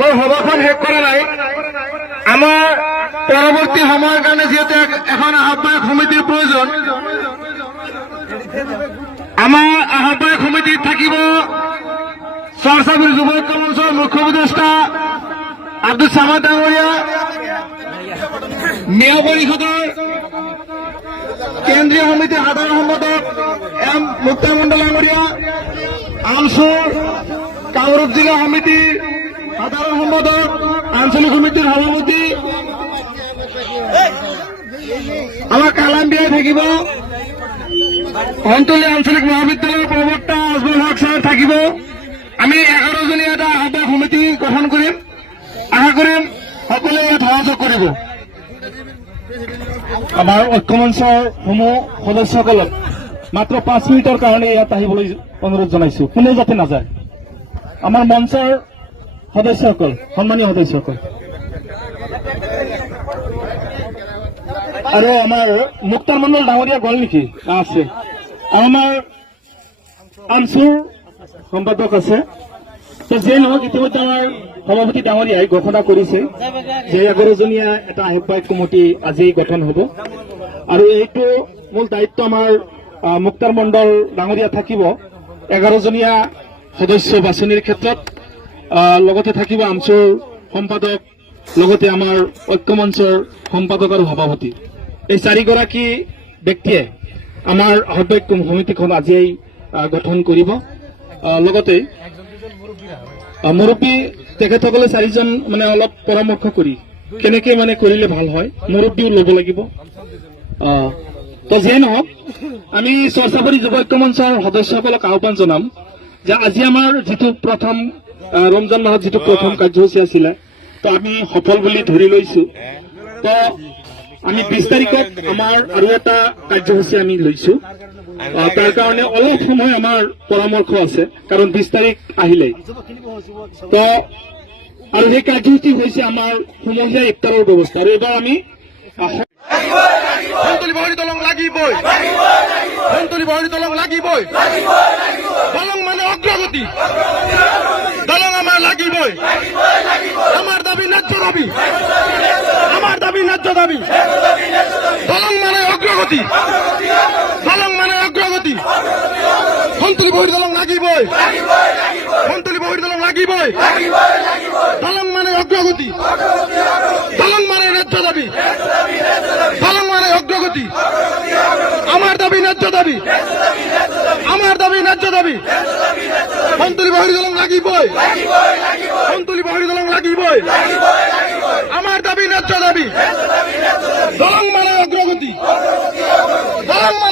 মই সভাখন শেষ কৰা নাই। আমাৰ পৰৱৰ্তী সময়ৰ কাৰণে যিহেতু এখন আহ্বায়ক সমিতিৰ প্ৰয়োজন, আমাৰ আহ্বায়ক সমিতিত থাকিব চৰচাবুৰী যুৱ ঐক্য মঞ্চৰ মুখ্য উপদেষ্টা আব্দুল সামাদ ডাঙৰীয়া, মেয় পৰিষদৰ কেন্দ্ৰীয় সমিতিৰ সাধাৰণ সম্পাদক এম মুক্তাৰ মণ্ডল ডাঙৰীয়া, আমচুৰ কামৰূপ জিলা সমিতিৰ সাধাৰণ সম্পাদক, আঞ্চলিক সমিতিৰ সভাপতি আমাৰ কালাম্বিয়াই থাকিব, অন্তলি আঞ্চলিক মহাবিদ্যালয়ৰ প্ৰবক্তা আজমল হক ছাৰ থাকিব। আমি 11জনীয়া এটা আহ্বায়ক সমিতি গঠন কৰিম। আশা কৰিম সকলোৱে ইয়াত সহযোগ কৰিব। আমাৰ ঐক্যমঞ্চৰ সমূহ সদস্যসকলক মাত্ৰ 5 মিনিটৰ কাৰণে ইয়াত আহিবলৈ অনুৰোধ জনাইছো, কোনো যাতে নাযায়। আমাৰ মঞ্চৰ সদস্যসকল, সন্মানীয় সদস্যসকল, আৰু আমাৰ মুক্তাৰ মণ্ডল ডাঙৰীয়া গ'ল নেকি? আছে। আৰু আমাৰ আনচুৰ সম্পাদক আছে। তো যিয়ে নহওক, ইতিমধ্যে আমাৰ সভাপতি ডাঙৰীয়াই ঘোষণা কৰিছে যে 11জনীয়া এটা আহ্বায়ক কমিটি আজি গঠন হ'ব, আৰু এইটো মূল দায়িত্ব আমাৰ মুক্তাৰ মণ্ডল ডাঙৰীয়া থাকিব 11জনীয়া সদস্য বাছনিৰ ক্ষেত্ৰত। লগতে থাকিব আমচুৰ সম্পাদক, লগতে আমাৰ ঐক্যমঞ্চৰ সম্পাদক আৰু সভাপতি। এই 4গৰাকী ব্যক্তিয়ে আমাৰ আহ্বায়ক সমিতিখন আজিয়েই গঠন কৰিব। লগতে মুৰব্বী তেখেতসকলে 4জন মানে অলপ পৰামৰ্শ কৰি কেনেকে মানে কৰিলে ভাল হয়, মুৰব্বীও ল'ব লাগিব। তো যিয়ে নহওক, আমি চৰচাবুৰী যুৱ ঐক্য মঞ্চৰ সদস্যসকলক আহ্বান জনাম যে আজি আমাৰ যিটো প্ৰথম ৰমজান মাহত যিটো প্ৰথম কাৰ্যসূচী আছিলে, তো আমি সফল বুলি ধৰি লৈছো। তো আমি 20 তাৰিখত আমাৰ আৰু এটা কাৰ্যসূচী আমি লৈছো। তাৰ কাৰণে অলপ সময় আমাৰ পৰামৰ্শ আছে, কাৰণ 20 তাৰিখ আহিলেই। তো আৰু সেই কাৰ্যসূচী হৈছে আমাৰ সমূহীয়া ইফতাৰৰ ব্যৱস্থা। আৰু এইবাৰ আমি সন্তলি বহৰী দলং লাগিবই, সন্তলি বহৰী দলং লাগিবই, দলং মানে অগ্ৰগতি, দলং আমাৰ লাগিবই। আমাৰ দাবী ন্যায্য দাবী, আমাৰ দাবী ন্যায্য দাবী, দলং মানে অগ্ৰগতি, দলং মানে অগ্ৰগতি, সন্তলি বহৰী দলং লাগিবই, সন্তলি বহৰী দলং লাগিবই, দলং মানে অগ্ৰগতি, দলং মানে ন্যায্য দাবী, দলং মানে অগ্ৰগতি, আমাৰ দাবি ন্যায্য দাবি, আমাৰ দাবি ন্যায্য দাবি, সন্তলি বহৰী দলং লাগিবই, সন্তলি বহৰী দলং লাগিবই, আমাৰ দাবি ন্যায্য দাবি, দলং মানে অগ্ৰগতি, দলং মানে